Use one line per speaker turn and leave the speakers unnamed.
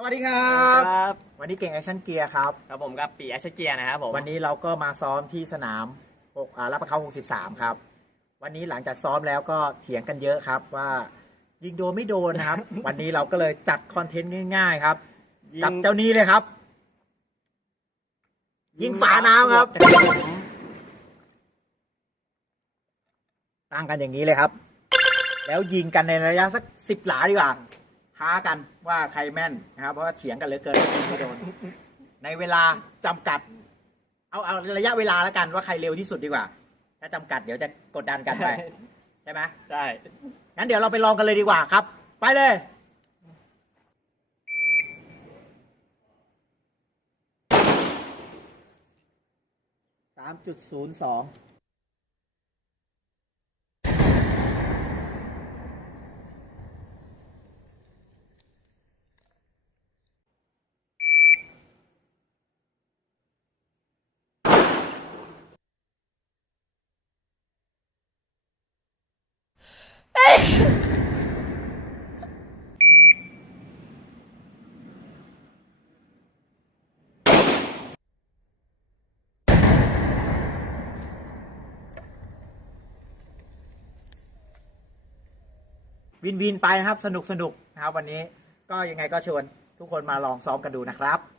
สวัสดีครับ
ครับ
วันนี้เก่งแอคชั่นเกียร์ครับ
ครับผมกับปีแอชเกียร์นะครับผม
วันนี้เราก็มาซ้อมที่สนามหกอ่ารับประเขา63 ครับ วันนี้หลังจากซ้อมแล้วก็เถียงกันเยอะครับว่ายิงโดนไม่โดนนะครับ วันนี้เราก็เลยจัดคอนเทนต์ง่ายๆครับกับเจ้านี้เลยครับ ยิงฝาน้ำครับ ตั้งกันอย่างนี้เลยครับ แล้วยิงกันในระยะสักสิบหลาดีกว่า ท้ากันว่าใครแม่นนะครับ เพราะว่าเถียงกันเหลือเกินยิงไม่โดน ในเวลาจำกัด เอาเอาระยะเวลาแล้วกันว่าใครเร็วที่สุดดีกว่า ถ้าจำกัดเดี๋ยวจะกดดันกันไปใช่ไหม
ใช่
งั้นเดี๋ยวเราไปลองกันเลยดีกว่าครับ ไปเลยสามจุดศูนย์สอง วินวินไปนะครับ สนุกสนุกนะครับวันนี้ก็ยังไงก็ชวนทุกคนมาลองซ้อมกันดูนะครับ